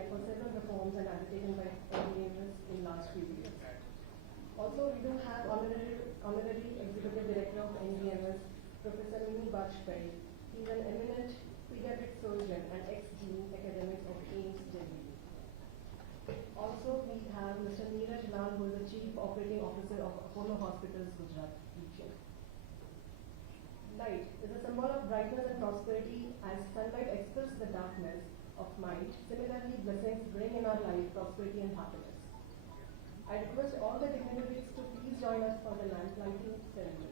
light for several reforms and undertaken by NDMS in last few years. Also, we do have honorary Executive Director of NDMS, Professor Minu Bajpai. He is an eminent pediatric surgeon and ex-dean academic of AIIMS Delhi. Also, we have Mr. Neeraj Lal, who is the Chief Operating Officer of Apollo Hospitals, Gujarat region. Light is a symbol of brightness and prosperity. As sunlight expels the darkness of mind, similarly blessings bring in our life prosperity and happiness. I request all the dignitaries to please join us for the lamp lighting ceremony.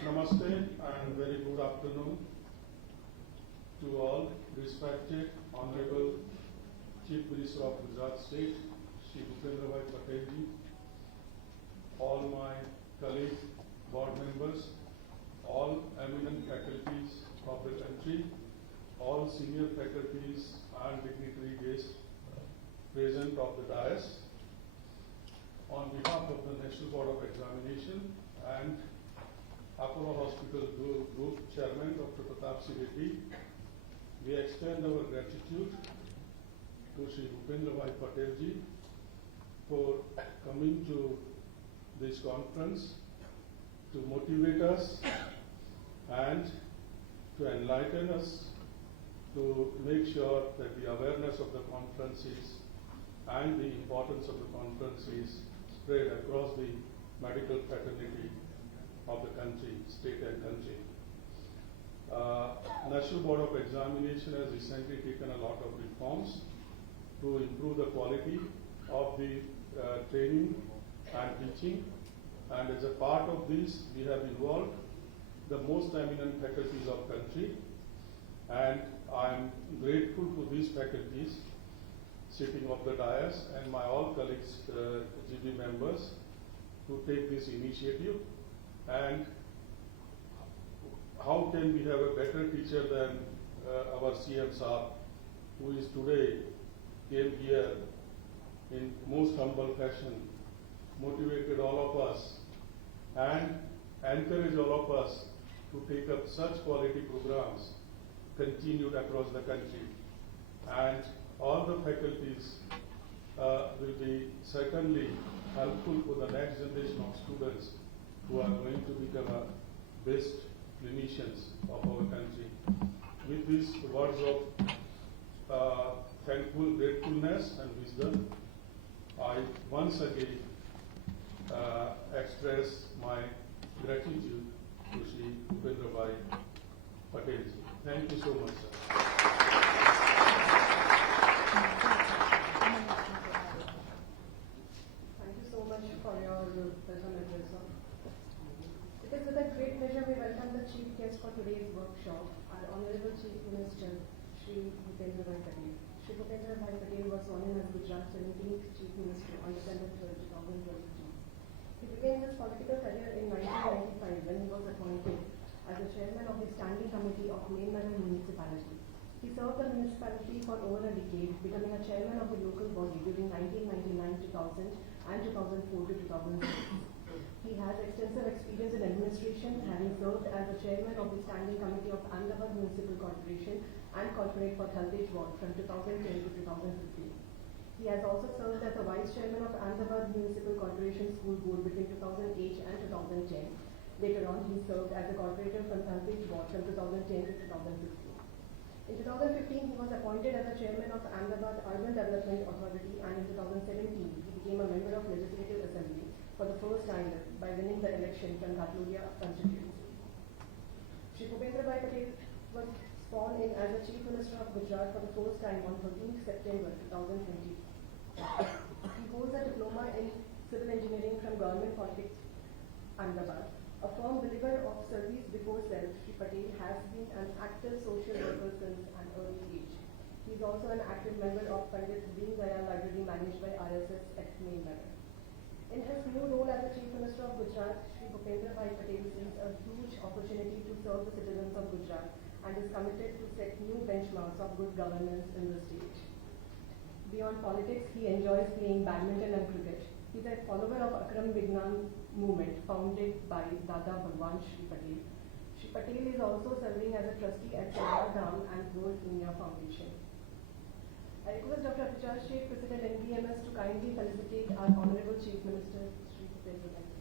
Namaste and very good afternoon to all respected Honorable Chief Minister of Gujarat State, Shri Bhupendrabhai Patel ji, all my colleagues, board members, all eminent faculties of the country, all senior faculties and dignitary guests present of the dais. On behalf of the National Board of Examination and Apollo Hospital Group Chairman Dr. Pratap C. Reddy, we extend our gratitude to Shri Bhupendrabhai Patel ji for coming to this conference to motivate us and to enlighten us, to make sure that the awareness of the conference is and the importance of the conference is spread across the medical fraternity of the country, state and country. National Board of Examination has recently taken a lot of reforms to improve the quality of the training and teaching, and as a part of this, we have involved the most eminent faculties of country, and I am grateful to these faculties sitting on the dais and my all colleagues, GB members, to take this initiative. And how can we have a better teacher than our CM Saab, who is today came here in most humble fashion, motivated all of us and encouraged all of us to take up such quality programs continued across the country. And all the faculties will be certainly helpful for the next generation of students who are going to become best clinicians of our country. With these words of thankful gratefulness and wisdom, I once again express my gratitude to Shri Bhupendrabhai Patel ji. Thank you so much, sir. Thank you so much for your welcome address, sir. It is with a great pleasure we welcome the chief guest for today's workshop, our Honorable Chief Minister, Shri Bhupendrabhai Patel. Shri Bhupendrabhai Patel was sworn in as Gujarat's 17th Chief Minister on December 3, 2022. He began his political career in 1995 when he was appointed as the chairman of the Standing Committee of Mainnagar Municipality. He served the municipality for over a decade, becoming a chairman of the local body during 1999-2000 and 2004 to 2006. He has extensive experience in administration, having served as the chairman of the Standing Committee of Ahmedabad Municipal Corporation and Corporate for Healthage Board from 2010 to 2015. He has also served as the vice chairman of Ahmedabad Municipal Corporation School Board between 2008 and 2010. Later on, he served as a corporator from Healthage Board from 2010 to 2016. In 2015, he was appointed as the chairman of Ahmedabad Urban Development Authority, and in 2017, he became a member of Legislative Assembly for the first time by winning the election from Ghatlodia constituency. Shri Bhupendra Bhai Patel was sworn in as the Chief Minister of Gujarat for the first time on 13th September 2020. He holds a diploma in civil engineering from Government Polytechnic, Ahmedabad. A firm believer of service before self, Shri Patel has been an active social worker since an early age. He is also an active member of Pandit Deen Dayal Library managed by RSS at Nagar. In his new role as the Chief Minister of Gujarat, Shri Bhupendra Bhai Patel sees a huge opportunity to serve the citizens of Gujarat and is committed to set new benchmarks of good governance in the state. Beyond politics, he enjoys playing badminton and cricket. He is a follower of Akram Vignan movement founded by Dada Bhagwan Shri Patel. Shri Patel is also serving as a trustee at Sardar Dham and World India Foundation. I request Dr. Apichat Sheikh, President NBMS, to kindly felicitate our Honorable Chief Minister, Shri Bhupendra Bhai Patel.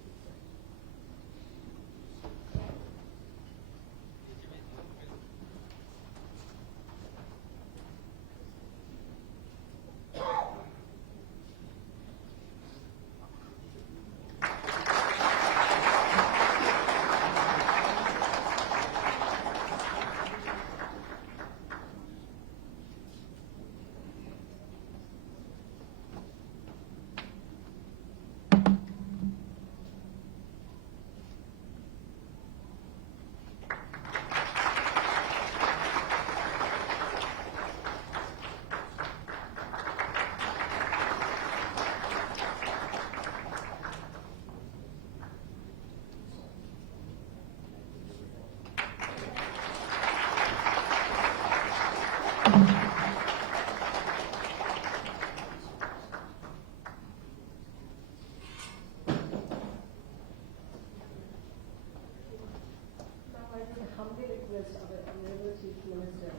Humbly request our Honorable Chief Minister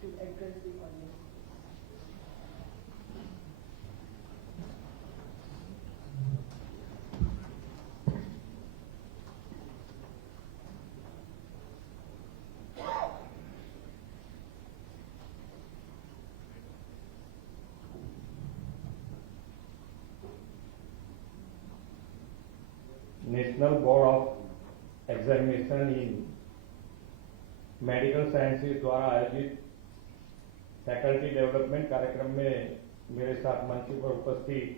to address the audience. National Board of Examination in medical sciences द्वारा आयोजित faculty development कार्यक्रम में मेरे साथ मंच पर उपस्थित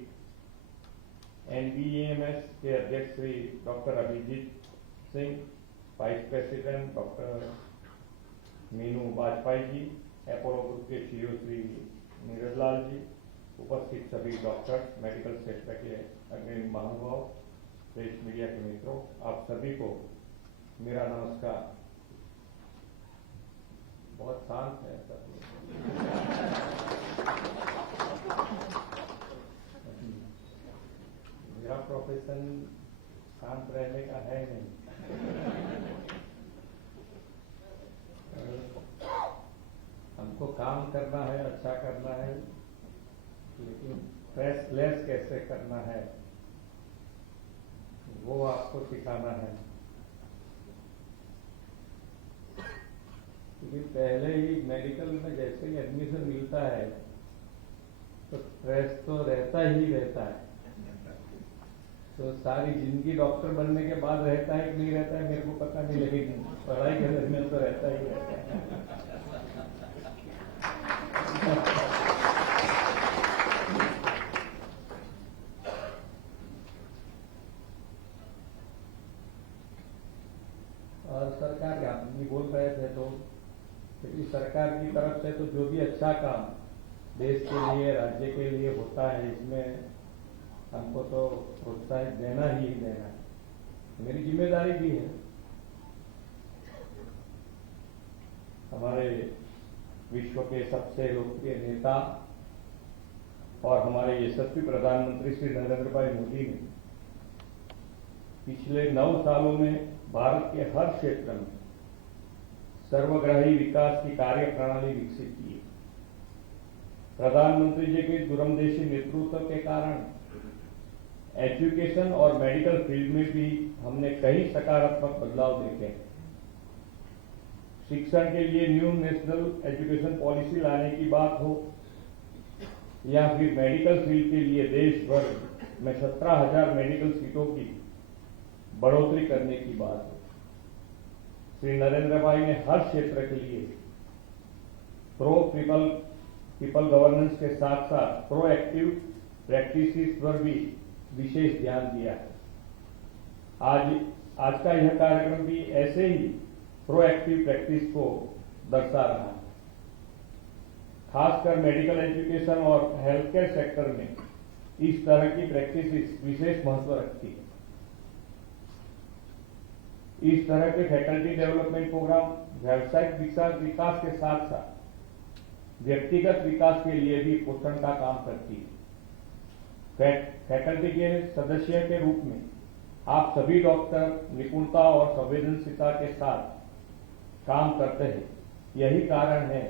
NBMS के अध्यक्ष Shri doctor Abhijeet Singh, vice president doctor Meenu Vajpayee ji, Apollo group के सीईओ श्री नीरज लाल जी, उपस्थित सभी डॉक्टर्स, मेडिकल सेक्टर के अग्रणी महानुभाव, प्रेस मीडिया के मित्रों, आप सभी को मेरा नमस्कार। बहुत शांत है सब। मेरा प्रोफेशन शांत रहने का है नहीं। हमको काम करना है, अच्छा करना है, लेकिन स्ट्रेसलेस कैसे करना है वो आपको सिखाना है। क्योंकि पहले ही मेडिकल में जैसे ही एडमिशन मिलता है तो स्ट्रेस तो रहता ही रहता है। तो सारी जिंदगी डॉक्टर बनने के बाद रहता है कि नहीं रहता है मेरे को पता नहीं, लेकिन पढ़ाई के दरमियान तो रहता ही रहता है। और सरकार के आदमी बोल रहे थे तो क्योंकि सरकार की तरफ से तो जो भी अच्छा काम देश के लिए, राज्य के लिए होता है, इसमें हमको तो प्रोत्साहित देना ही देना है, मेरी जिम्मेदारी भी है। हमारे विश्व के सबसे लोकप्रिय नेता और हमारे यशस्वी प्रधानमंत्री श्री नरेंद्र भाई मोदी ने पिछले 9 सालों में भारत के हर क्षेत्र में सर्वग्राही विकास की कार्य प्रणाली विकसित की है। प्रधानमंत्री जी के दूरंदेशी नेतृत्व के कारण एजुकेशन और मेडिकल फील्ड में भी हमने कई सकारात्मक बदलाव देखे हैं। शिक्षण के लिए न्यू नेशनल एजुकेशन पॉलिसी लाने की बात हो या फिर मेडिकल फील्ड के लिए देश भर में 17,000 मेडिकल सीटों की बढ़ोतरी करने की बात हो, श्री नरेंद्र भाई ने हर क्षेत्र के लिए प्रो पीपल गवर्नेंस के साथ साथ प्रोएक्टिव प्रैक्टिसेस पर भी विशेष ध्यान दिया है। आज का यह कार्यक्रम भी ऐसे ही प्रोएक्टिव प्रैक्टिस को दर्शा रहा है। खासकर मेडिकल एजुकेशन और हेल्थ केयर सेक्टर में इस तरह की प्रैक्टिसेस विशेष महत्व रखती है। इस तरह के फैकल्टी डेवलपमेंट प्रोग्राम व्यावसायिक विकास के साथ साथ व्यक्तिगत विकास के लिए भी पोषण का काम करती है। फैकल्टी के सदस्य के रूप में आप सभी डॉक्टर निपुणता और संवेदनशीलता के साथ काम करते हैं। यही कारण है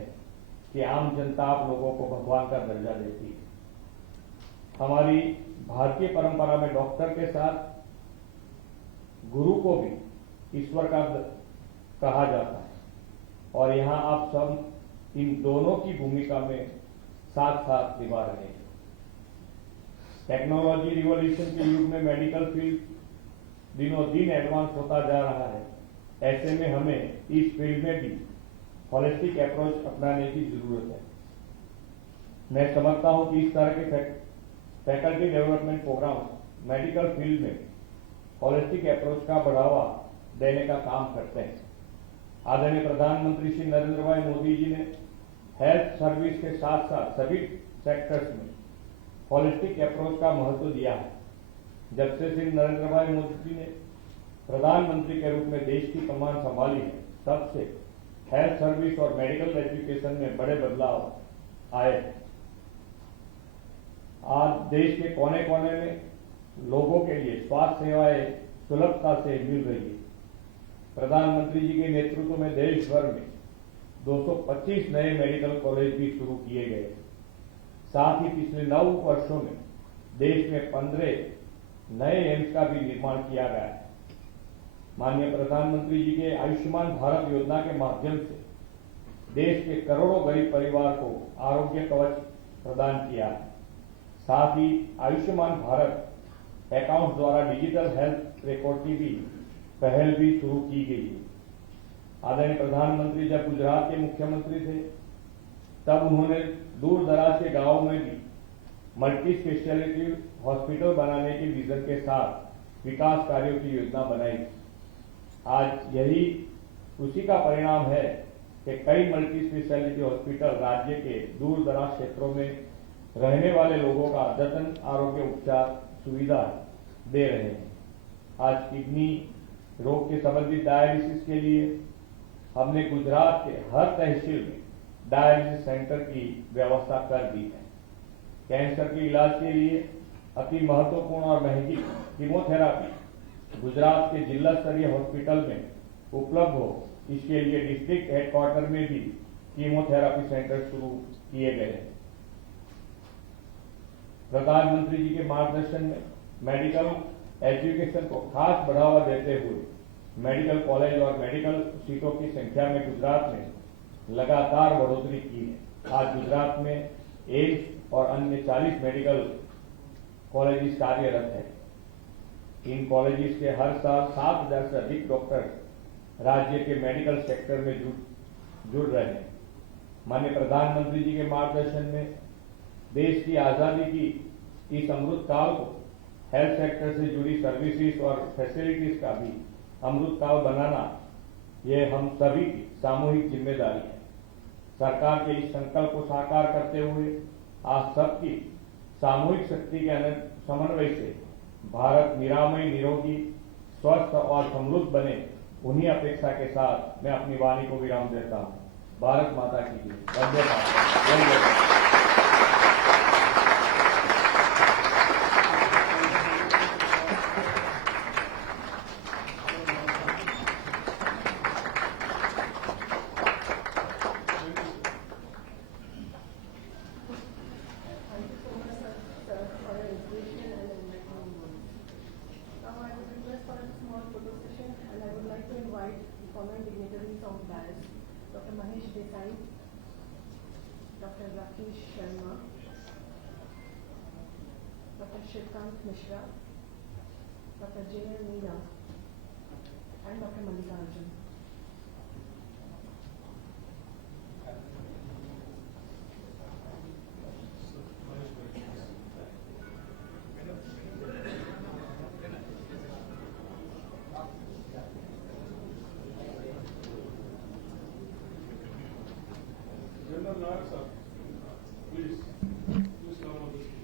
कि आम जनता आप लोगों को भगवान का दर्जा देती है। हमारी भारतीय परंपरा में डॉक्टर के साथ गुरु को भी ईश्वर का कहा जाता है और यहाँ आप सब इन दोनों की भूमिका में साथ साथ निभा रहे हैं। टेक्नोलॉजी रिवॉल्यूशन के युग में मेडिकल फील्ड दिनों दिन एडवांस होता जा रहा है। ऐसे में हमें इस फील्ड में भी होलिस्टिक अप्रोच अपनाने की जरूरत है। मैं समझता हूं कि इस तरह के faculty development program medical field में होलिस्टिक अप्रोच का बढ़ावा देने का काम करते हैं। आदरणीय प्रधानमंत्री श्री नरेंद्र भाई मोदी जी ने हेल्थ सर्विस के साथ साथ सभी सेक्टर्स में होलिस्टिक अप्रोच का महत्व दिया है। जब से श्री नरेंद्र भाई मोदी जी ने प्रधानमंत्री के रूप में देश की कमान संभाली है, तब से हेल्थ सर्विस और मेडिकल एजुकेशन में बड़े बदलाव आए हैं। आज देश के कोने कोने में लोगों के लिए स्वास्थ्य सेवाएं सुलभता से मिल रही है। प्रधानमंत्री जी के नेतृत्व में देश भर में 225 नए मेडिकल कॉलेज भी शुरू किए गए। साथ ही पिछले 9 वर्षों में देश में 15 नए एम्स का भी निर्माण किया गया है। माननीय प्रधानमंत्री जी के आयुष्मान भारत योजना के माध्यम से देश के करोड़ों गरीब परिवार को आरोग्य कवच प्रदान किया है। साथ ही आयुष्मान भारत अकाउंट द्वारा डिजिटल हेल्थ रिकॉर्ड की भी पहल भी शुरू की गई है। आदरणीय प्रधानमंत्री जब गुजरात के मुख्यमंत्री थे, तब उन्होंने दूर दराज के गांवों में भी मल्टी स्पेशलिटी हॉस्पिटल बनाने के विजन के साथ विकास कार्यों की योजना बनाई। आज यही उसी का परिणाम है कि कई मल्टी स्पेशलिटी हॉस्पिटल राज्य के दूर दराज क्षेत्रों में रहने वाले लोगों का अद्यतन आरोग्य उपचार सुविधा दे रहे हैं। आज किडनी रोग के संबंधित डायलिसिस के लिए हमने गुजरात के हर तहसील में डायलिसिस सेंटर की व्यवस्था कर दी है। कैंसर के इलाज के लिए अति महत्वपूर्ण और महंगी कीमोथेरापी गुजरात के जिला स्तरीय हॉस्पिटल में उपलब्ध हो, इसके लिए डिस्ट्रिक्ट हेडक्वार्टर में भी कीमोथेरापी सेंटर शुरू किए गए हैं। प्रधानमंत्री जी के मार्गदर्शन में मेडिकल एजुकेशन को खास बढ़ावा देते हुए मेडिकल कॉलेज और मेडिकल सीटों की संख्या में गुजरात में लगातार बढ़ोतरी की है। आज गुजरात में एम्स और अन्य 40 मेडिकल कॉलेजेस कार्यरत हैं। इन कॉलेजेस के हर साल 7,000 से अधिक डॉक्टर राज्य के मेडिकल सेक्टर में जुड़ रहे हैं। माननीय प्रधानमंत्री जी के मार्गदर्शन में देश की आजादी की इस अमृत काल को हेल्थ सेक्टर से जुड़ी सर्विसेज और फैसिलिटीज का भी अमृत काल बनाना, यह हम सभी की सामूहिक जिम्मेदारी है। सरकार के इस संकल्प को साकार करते हुए आज सबकी सामूहिक शक्ति के समन्वय से भारत निरामय, निरोगी, स्वस्थ और समृद्ध बने, उन्हीं अपेक्षा के साथ मैं अपनी वाणी को विराम देता हूँ। भारत माता की जय। वंदे Mataram. galleries of dais, Dr. Mahesh Desai, Dr. Rakesh Sharma, Dr. Shivkant Mishra, Dr. J.L. Meena, and Dr. Mallikarjun. General Nayak sir, please come on this stage.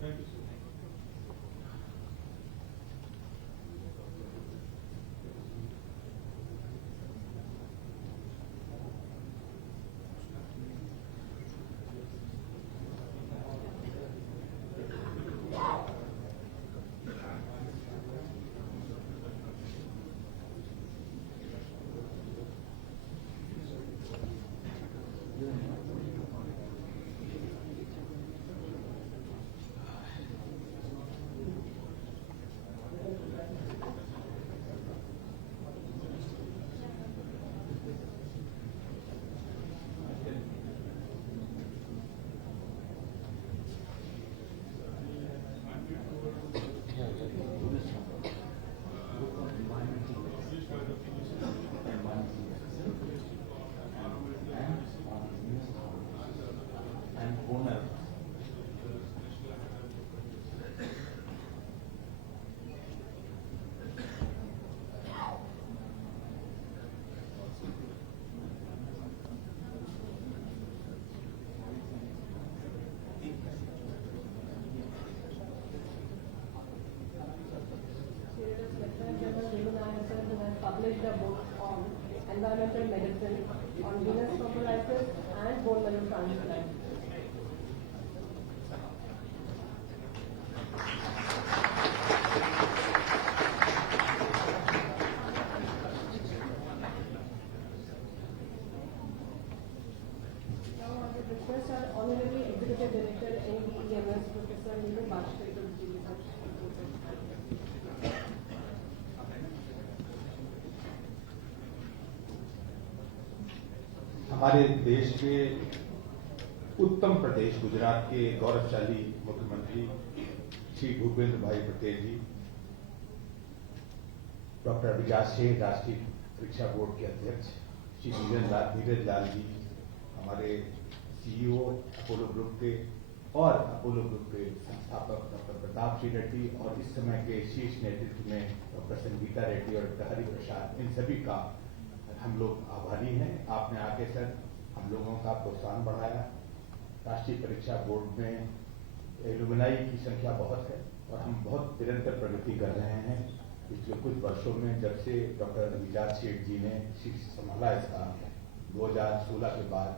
Thank you, sir. Published a book on environmental medicine, on venous thrombolysis and bone marrow transplant. Now I would request our Honorary Executive Director, NDEMS, Professor Neenu Bajpai to give us हमारे देश के उत्तम प्रदेश गुजरात के गौरवशाली मुख्यमंत्री श्री भूपेंद्र भाई पटेल जी, डॉक्टर विकास शेर राष्ट्रीय परीक्षा बोर्ड के अध्यक्ष श्री नीरज लाल जी, हमारे सीईओ अपोलो ग्रुप के और अपोलो ग्रुप के संस्थापक डॉक्टर प्रताप सिंह रेड्डी और इस समय के शीर्ष नेतृत्व में डॉक्टर संगीता रेड्डी और डॉक्टर हरि प्रसाद, इन सभी का हम लोग आभारी हैं। आपने आके सर हम लोगों का प्रोत्साहन बढ़ाया। राष्ट्रीय परीक्षा बोर्ड में एलुमनाई की संख्या बहुत है और हम बहुत निरंतर प्रगति कर रहे हैं। पिछले कुछ वर्षों में जब से डॉक्टर विकास शेठ जी ने शीर्ष संभाला इसका 2016 के बाद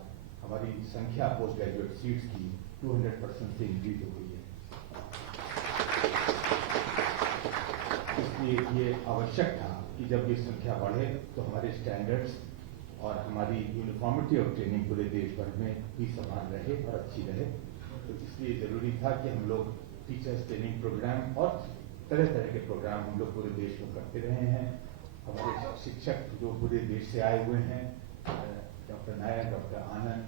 हमारी संख्या पोस्ट ग्रेजुएट सीट्स की 200% से इंक्रीज हो गई है। इसलिए ये आवश्यक था कि जब ये संख्या बढ़े तो हमारे स्टैंडर्ड्स और हमारी यूनिफॉर्मिटी ऑफ ट्रेनिंग पूरे देश भर में भी समान रहे और अच्छी रहे। तो इसलिए जरूरी था कि हम लोग टीचर्स ट्रेनिंग प्रोग्राम और तरह तरह के प्रोग्राम हम लोग पूरे देश में करते रहे हैं। हमारे शिक्षक जो पूरे देश से आए हुए हैं, डॉक्टर नायक, डॉक्टर आनंद,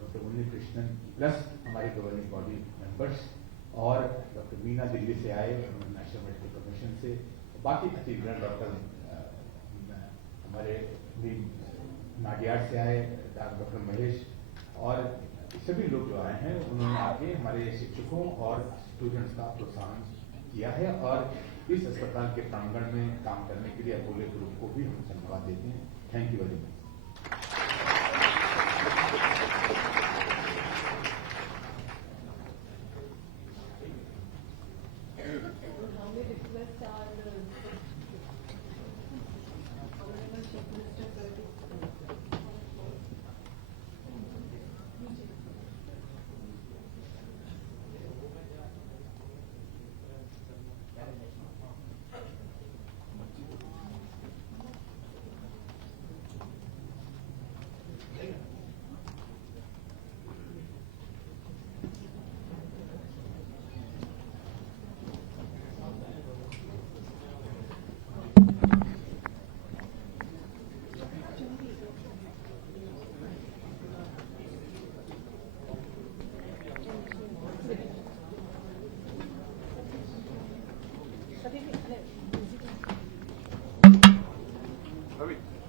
डॉक्टर उन्नी कृष्णन, प्लस हमारे गवर्निंग बॉडी मेंबर्स और डॉक्टर मीना दिल्ली से आए नेशनल मेडिकल कमीशन से, बाकी अतिथिगण डॉक्टर हमारे नाडियाड से आए डॉक्टर महेश और सभी लोग जो आए हैं उन्होंने आके हमारे शिक्षकों और स्टूडेंट्स का प्रोत्साहन किया है और इस अस्पताल के प्रांगण में काम करने के लिए अपोलो ग्रुप को भी हम धन्यवाद देते हैं। Thank you very much. Ravi